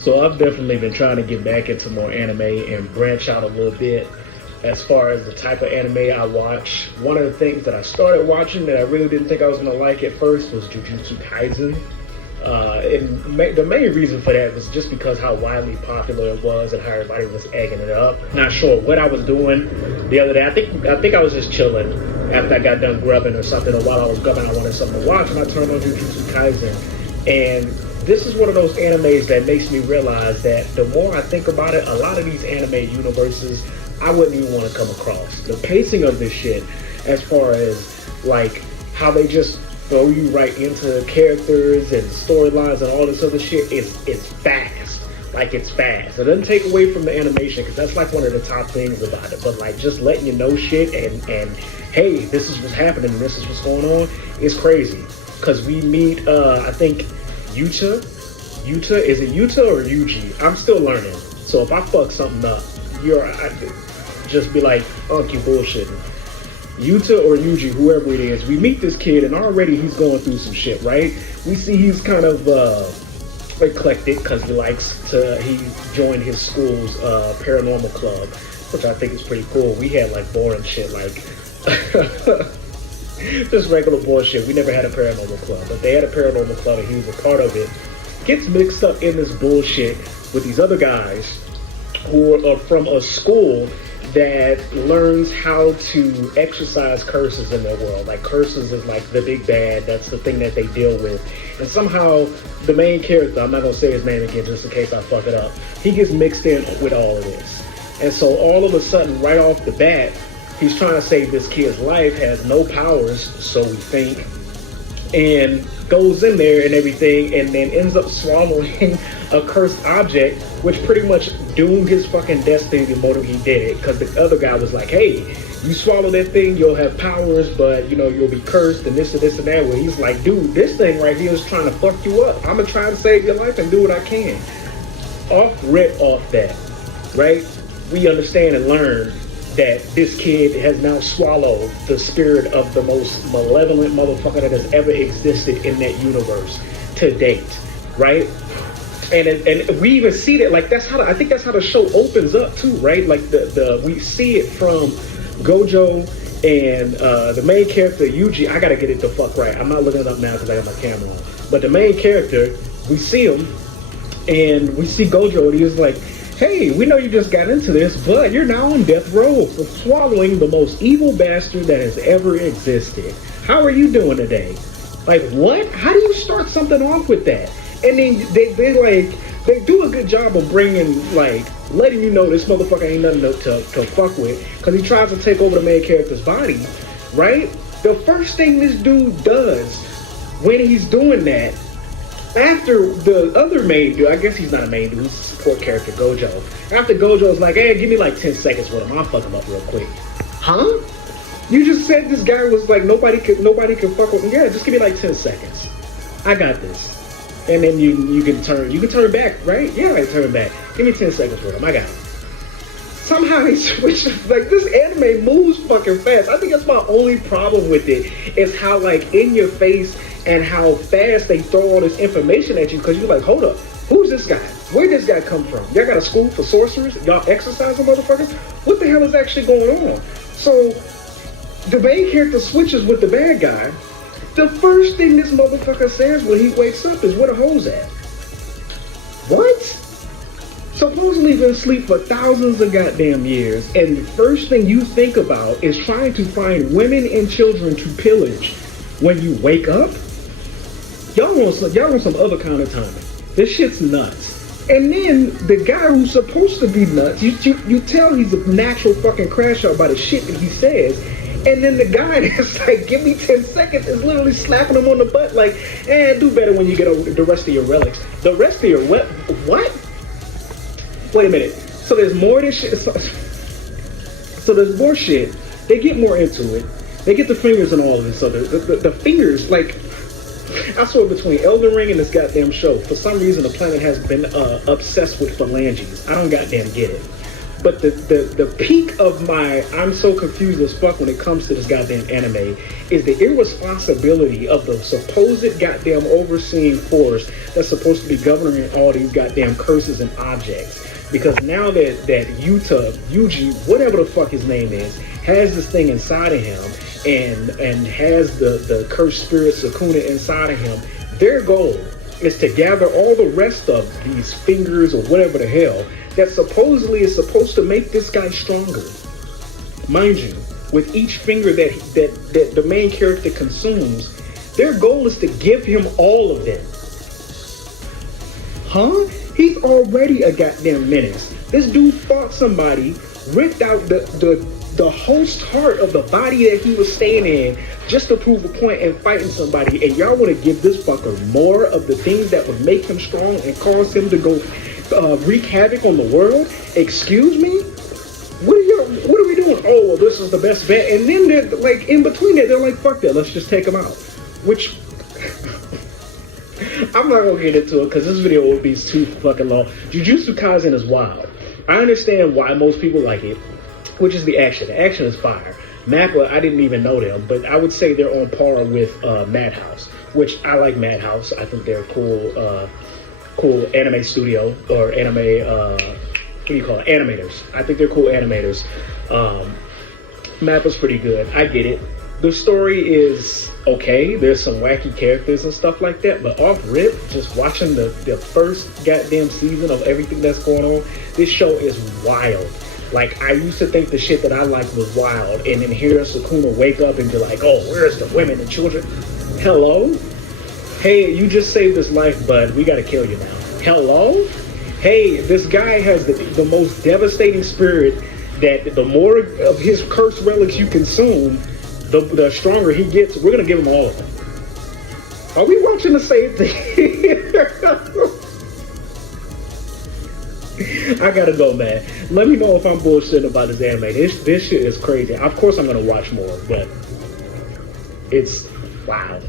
So I've definitely been trying to get back into more anime and branch out a little bit as far as the type of anime I watch. One of the things that I started watching that I really didn't think I was going to like at first was Jujutsu Kaisen. The main reason for that was just because how widely popular it was and how everybody was egging it up. Not sure what I was doing the other day. I think I was just chilling after I got done grubbing or something. Or while I was grubbing, I wanted something to watch, and I turned on Jujutsu Kaisen. And this is one of those animes that makes me realize that the more I think about it, a lot of these anime universes I wouldn't even want to come across. The pacing of this shit, as far as like how they just throw you right into characters and storylines and all this other shit, it's fast. Like, it's fast. It doesn't take away from the animation, because that's like one of the top things about it. But like just letting you know shit and hey, this is what's happening, this is what's going on, is crazy. Because we meet I think Yuta, is it Yuta or Yuji? I'm still learning. So if I fuck something up, just be like, you bullshitting. Yuta or Yuji, whoever it is, we meet this kid and already he's going through some shit, right? We see he's kind of eclectic because he joined his school's paranormal club, which I think is pretty cool. We had like boring shit like just regular bullshit. We never had a paranormal club, but they had a paranormal club and he was a part of it. Gets mixed up in this bullshit with these other guys who are from a school that learns how to exercise curses in their world. Like, curses is like the big bad, that's the thing that they deal with. And somehow the main character, I'm not gonna say his name again just in case I fuck it up, he gets mixed in with all of this. And so all of a sudden, right off the bat, he's trying to save this kid's life, has no powers, so we think, and goes in there and everything, and then ends up swallowing a cursed object, which pretty much doomed his fucking destiny the moment he did it. Because the other guy was like, hey, you swallow that thing, you'll have powers, but you'll be cursed and this and this and that. Well, he's like, dude, this thing right here is trying to fuck you up. I'm gonna try to save your life and do what I can. Rip off that, right? We understand and learn that this kid has now swallowed the spirit of the most malevolent motherfucker that has ever existed in that universe to date, right? And we even see that, like, I think that's how the show opens up too, right? Like we see it from Gojo and the main character Yuji. I gotta get it the fuck right. I'm not looking it up now because I got my camera on. But the main character, we see him and we see Gojo and he was like, hey, we know you just got into this, but you're now on death row for swallowing the most evil bastard that has ever existed. How are you doing today? Like, what? How do you start something off with that? And then they do a good job of bringing, like, letting you know this motherfucker ain't nothing to fuck with, because he tries to take over the main character's body, right? The first thing this dude does when he's doing that, after the other main dude, I guess he's not a main dude, he's a support character, Gojo. After Gojo's like, hey, give me like 10 seconds with him, I'll fuck him up real quick. Huh? You just said this guy was like, nobody could fuck with him. Yeah, just give me like 10 seconds. I got this. And then you can turn back, right? Yeah, I can turn back. Give me 10 seconds with him, I got it. Somehow he switched, like, this anime moves fucking fast. I think that's my only problem with it, is how, like, in your face and how fast they throw all this information at you, because you're like, hold up, who's this guy? Where'd this guy come from? Y'all got a school for sorcerers? Y'all exercising motherfuckers? What the hell is actually going on? So the main character switches with the bad guy. The first thing this motherfucker says when he wakes up is, where the hoes at? What? Supposedly been asleep for thousands of goddamn years, and the first thing you think about is trying to find women and children to pillage when you wake up? Y'all want some other kind of timing. This shit's nuts. And then the guy who's supposed to be nuts, you tell he's a natural fucking crash out by the shit that he says. And then the guy that's like, give me 10 seconds, is literally slapping him on the butt like, do better when you get over the rest of your relics. The rest of your what? Wait a minute. So there's more this shit. So there's more shit. They get more into it. They get the fingers and all of this. So the fingers, like, I swear, between Elden Ring and this goddamn show, for some reason the planet has been obsessed with phalanges. I don't goddamn get it. But the peak of my I'm so confused as fuck when it comes to this goddamn anime is the irresponsibility of the supposed goddamn overseeing force that's supposed to be governing all these goddamn curses and objects. Because now that Yuji, whatever the fuck his name is, has this thing inside of him and has the cursed spirit Sukuna inside of him, their goal is to gather all the rest of these fingers or whatever the hell that supposedly is supposed to make this guy stronger. Mind you, with each finger that the main character consumes, their goal is to give him all of them. Huh? He's already a goddamn menace. This dude fought somebody, ripped out the host heart of the body that he was staying in just to prove a point and fighting somebody, and y'all want to give this fucker more of the things that would make him strong and cause him to go wreak havoc on the world? Excuse me? What are we doing? Oh, well, this is the best bet. And then they're like, in between it, they're like, fuck that, let's just take him out. Which I'm not gonna get into it because this video will be too fucking long. Jujutsu Kaisen is wild. I understand why most people like it, which is the action. The action is fire. Mappa, I didn't even know them, but I would say they're on par with Madhouse, which I like Madhouse. I think they're cool anime studio or anime, what do you call it? Animators. I think they're cool animators. Mappa's pretty good. I get it. The story is okay. There's some wacky characters and stuff like that, but off rip, just watching the first goddamn season of everything that's going on, this show is wild. Like, I used to think the shit that I liked was wild, and then hear Sukuna wake up and be like, oh, where's the women and children? Hello? Hey, you just saved his life, bud. We gotta kill you now. Hello? Hey, this guy has the most devastating spirit that the more of his cursed relics you consume, the stronger he gets. We're gonna give him all of them. Are we watching the same thing? I gotta go, man. Let me know if I'm bullshitting about this anime. This shit is crazy. Of course I'm gonna watch more, but it's wow.